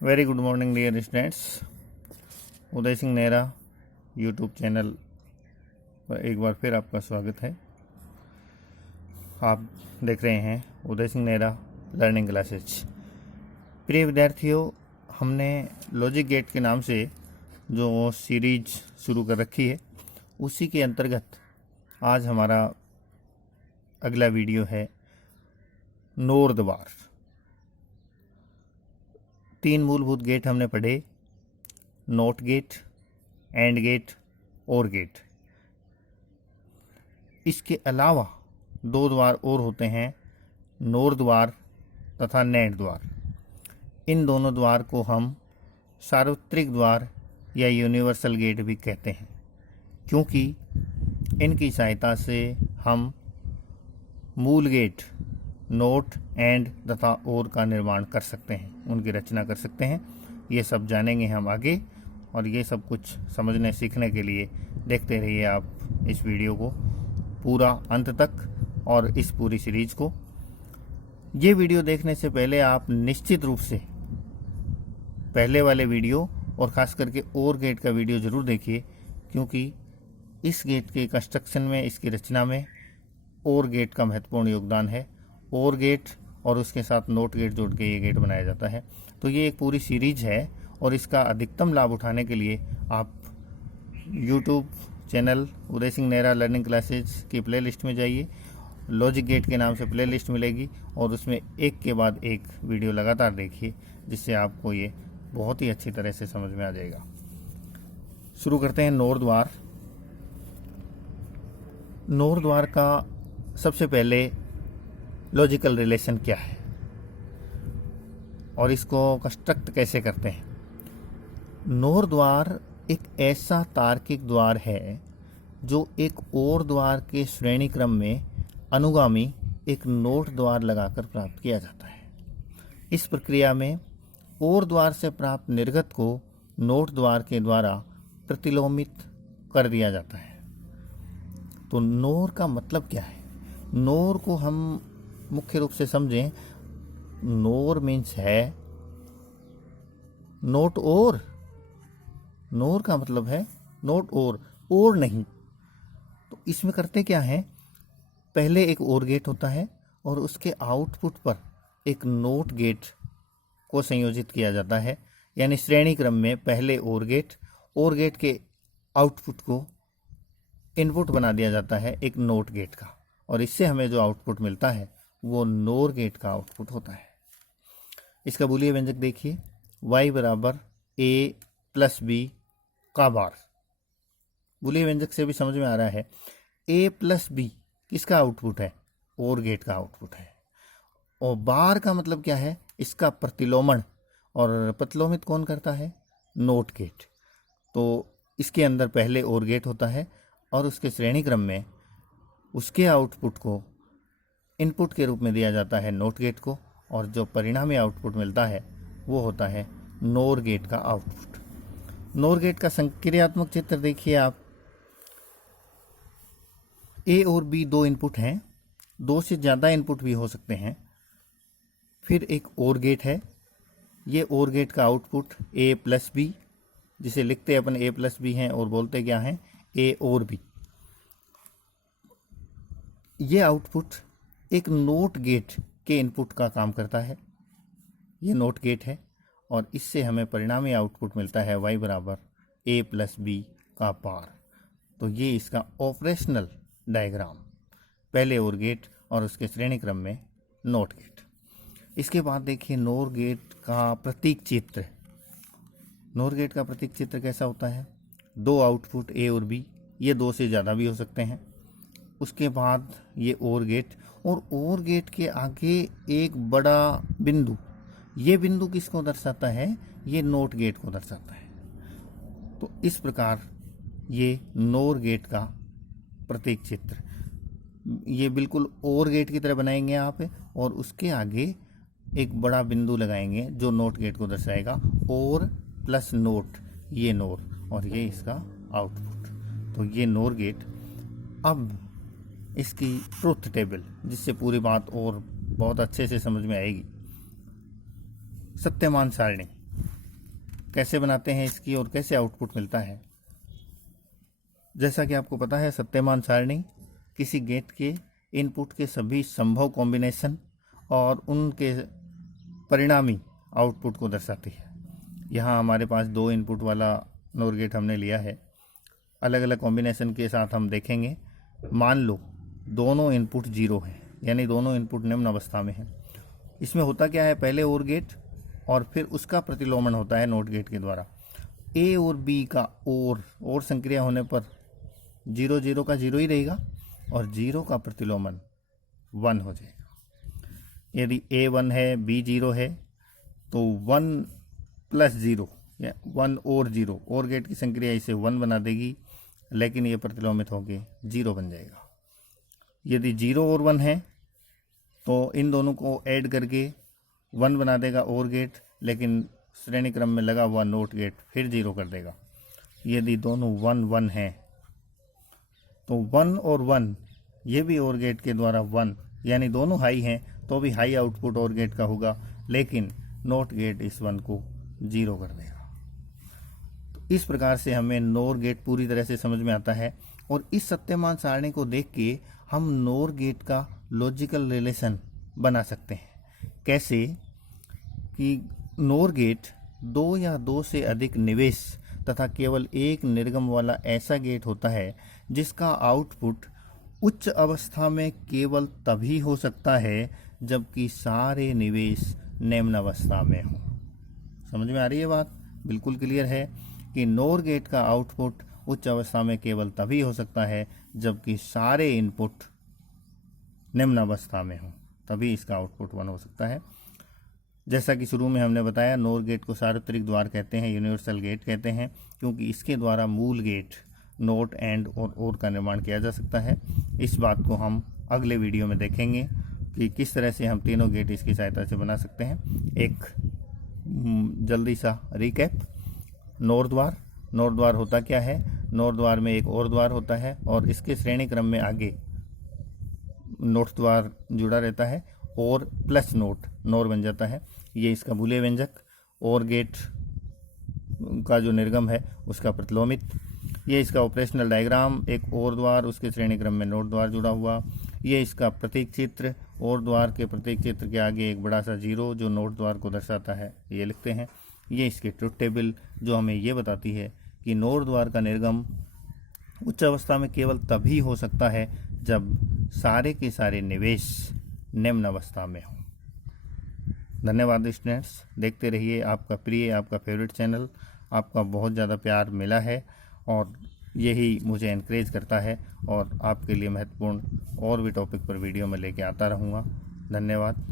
Very good morning dear students. Uday Singh Nehra YouTube channel पर एक बार फिर आपका स्वागत है। आप देख रहे हैं उदय सिंह नेहरा लर्निंग क्लासेज। प्रिय विद्यार्थियों, हमने लॉजिक गेट के नाम से जो सीरीज शुरू कर रखी है, उसी के अंतर्गत आज हमारा अगला वीडियो है नोर द्वार। 3 मूलभूत गेट हमने पढ़े, नोट गेट, एंड गेट, और गेट। इसके अलावा 2 द्वार और होते हैं, नोर द्वार तथा नैंड द्वार। इन दोनों द्वार को हम सार्वत्रिक द्वार या यूनिवर्सल गेट भी कहते हैं, क्योंकि इनकी सहायता से हम मूल गेट, नोट, एंड तथा और का निर्माण कर सकते हैं, उनकी रचना कर सकते हैं। ये सब जानेंगे हम आगे, और ये सब कुछ समझने सीखने के लिए देखते रहिए आप इस वीडियो को पूरा अंत तक और इस पूरी सीरीज को। ये वीडियो देखने से पहले आप निश्चित रूप से पहले वाले वीडियो और ख़ास करके और गेट का वीडियो ज़रूर देखिए, क्योंकि इस गेट के कंस्ट्रक्शन में, इसकी रचना में और गेट का महत्वपूर्ण योगदान है। और गेट और उसके साथ नोट गेट जोड़ के ये गेट बनाया जाता है। तो ये एक पूरी सीरीज है, और इसका अधिकतम लाभ उठाने के लिए आप यूट्यूब चैनल उदय सिंह नेहरा लर्निंग क्लासेज की प्लेलिस्ट में जाइए। लॉजिक गेट के नाम से प्लेलिस्ट मिलेगी, और उसमें एक के बाद एक वीडियो लगातार देखिए, जिससे आपको ये बहुत ही अच्छी तरह से समझ में आ जाएगा। शुरू करते हैं नोर द्वार। नोर द्वार का सबसे पहले लॉजिकल रिलेशन क्या है और इसको कंस्ट्रक्ट कैसे करते हैं। नोर द्वार एक ऐसा तार्किक द्वार है जो एक और द्वार के श्रेणी क्रम में अनुगामी एक नोट द्वार लगाकर प्राप्त किया जाता है। इस प्रक्रिया में और द्वार से प्राप्त निर्गत को नोट द्वार के द्वारा प्रतिलोमित कर दिया जाता है। तो नोर का मतलब क्या है? नोर को हम मुख्य रूप से समझें, नोर मीन्स है नोट और। नोर का मतलब है नोट और नहीं। तो इसमें करते क्या है, पहले एक और गेट होता है और उसके आउटपुट पर एक नोट गेट को संयोजित किया जाता है। यानी श्रेणी क्रम में पहले और गेट के आउटपुट को इनपुट बना दिया जाता है एक नोट गेट का, और इससे हमें जो आउटपुट मिलता है वो नोर गेट का आउटपुट होता है। इसका बूलियन व्यंजक देखिए, y बराबर a प्लस b का बार। बूलियन व्यंजक से भी समझ में आ रहा है, a प्लस b किसका आउटपुट है? और गेट का आउटपुट है। और बार का मतलब क्या है? इसका प्रतिलोमन, और प्रतिलोमित कौन करता है? Not gate. तो इसके अंदर पहले और गेट होता है, और उसके श्रेणी क्रम में उसके आउटपुट को इनपुट के रूप में दिया जाता है नोट गेट को, और जो परिणामी आउटपुट मिलता है वो होता है नोर गेट का आउटपुट। नोर गेट का संक्रियात्मक चित्र देखिए आप। ए और बी 2 इनपुट हैं, 2 से ज़्यादा इनपुट भी हो सकते हैं। फिर एक और गेट है, ये और गेट का आउटपुट ए प्लस बी, जिसे लिखते अपन ए प्लस बी हैं और बोलते क्या हैं? ए और बी। ये आउटपुट एक नोट गेट के इनपुट का काम करता है। ये नोट गेट है, और इससे हमें परिणामी आउटपुट मिलता है y बराबर a प्लस बी का पार। तो ये इसका ऑपरेशनल डायग्राम, पहले और गेट और उसके श्रेणी क्रम में नोट गेट। इसके बाद देखिए नोर गेट का प्रतीक चित्र। नोर गेट का प्रतीक चित्र कैसा होता है? 2 आउटपुट a और b, ये 2 से ज़्यादा भी हो सकते हैं। उसके बाद ये और गेट के आगे एक बड़ा बिंदु, ये बिंदु किसको दर्शाता है? ये नोट गेट को दर्शाता है। तो इस प्रकार ये नोर गेट का प्रतीक चित्र, ये बिल्कुल और गेट की तरह बनाएंगे आप, और उसके आगे एक बड़ा बिंदु लगाएंगे जो नोट गेट को दर्शाएगा। और प्लस नोट, ये नोर, और ये इसका आउटपुट। तो ये नोर गेट। अब इसकी ट्रुथ टेबल, जिससे पूरी बात और बहुत अच्छे से समझ में आएगी। सत्यमान सारणी, कैसे बनाते हैं इसकी और कैसे आउटपुट मिलता है। जैसा कि आपको पता है, सत्यमान सारणी किसी गेट के इनपुट के सभी संभव कॉम्बिनेशन और उनके परिणामी आउटपुट को दर्शाती है। यहाँ हमारे पास 2 इनपुट वाला नोर गेट हमने लिया है। अलग अलग कॉम्बिनेशन के साथ हम देखेंगे। मान लो दोनों इनपुट 0 हैं, यानी दोनों इनपुट निम्न अवस्था में हैं। इसमें होता क्या है, पहले OR गेट और फिर उसका प्रतिलोमन होता है नोट गेट के द्वारा। A और B का OR संक्रिया होने पर 0 0 का 0 ही रहेगा और 0 का प्रतिलोमन 1 हो जाएगा। यदि A 1 है, B 0 है तो 1 + 0 या 1 और 0, OR गेट की संक्रिया इसे 1 बना देगी, लेकिन ये प्रतिलोमित होकर 0 बन जाएगा। यदि 0 और 1 है तो इन दोनों को ऐड करके 1 बना देगा OR गेट, लेकिन श्रेणी क्रम में लगा हुआ नोट गेट फिर 0 कर देगा। यदि दोनों 1 1 हैं तो 1 और 1 ये भी OR गेट के द्वारा 1, यानी दोनों हाई हैं तो भी हाई आउटपुट OR गेट का होगा, लेकिन नोट गेट इस 1 को 0 कर देगा। तो इस प्रकार से हमें नोर गेट पूरी तरह से समझ में आता है। और इस सत्यमान सारणी को देख के हम नोर गेट का लॉजिकल रिलेशन बना सकते हैं। कैसे कि नोर गेट 2 या 2 से अधिक निवेश तथा केवल एक निर्गम वाला ऐसा गेट होता है जिसका आउटपुट उच्च अवस्था में केवल तभी हो सकता है जबकि सारे निवेश निम्न अवस्था में हो। समझ में आ रही है बात? बिल्कुल क्लियर है कि नोर गेट का आउटपुट उच्च अवस्था में केवल तभी हो सकता है जबकि सारे इनपुट निम्न अवस्था में हो, तभी इसका आउटपुट 1 हो सकता है। जैसा कि शुरू में हमने बताया, नोर गेट को सार्वत्रिक द्वार कहते हैं, यूनिवर्सल गेट कहते हैं, क्योंकि इसके द्वारा मूल गेट नोट, एंड और OR का निर्माण किया जा सकता है। इस बात को हम अगले वीडियो में देखेंगे कि किस तरह से हम तीनों गेट इसकी सहायता से बना सकते हैं। एक जल्दी सा रिकैप। नोर द्वार होता क्या है? नोर द्वार में एक OR द्वार होता है और इसके श्रेणी क्रम में आगे नोट द्वार जुड़ा रहता है और प्लस नोर बन जाता है। ये इसका बूलियन व्यंजक। OR गेट का जो निर्गम है उसका प्रतिलोमित। ये इसका ऑपरेशनल डायग्राम, एक OR द्वार, उसके श्रेणी क्रम में नोट द्वार जुड़ा हुआ। ये इसका प्रतीक चित्र, OR द्वार के प्रतीक चित्र के आगे एक बड़ा सा 0 जो नोट द्वार को दर्शाता है, ये लिखते हैं। ये इसकी ट्रुथ टेबल जो हमें ये बताती है कि नोट द्वार का निर्गम उच्च अवस्था में केवल तभी हो सकता है जब सारे के सारे निवेश निम्न अवस्था में हो। धन्यवाद स्टूडेंट्स, देखते रहिए आपका प्रिय, आपका फेवरेट चैनल। आपका बहुत ज़्यादा प्यार मिला है और यही मुझे एनकरेज करता है और आपके लिए महत्वपूर्ण और भी टॉपिक पर वीडियो में लेके आता रहूँगा। धन्यवाद।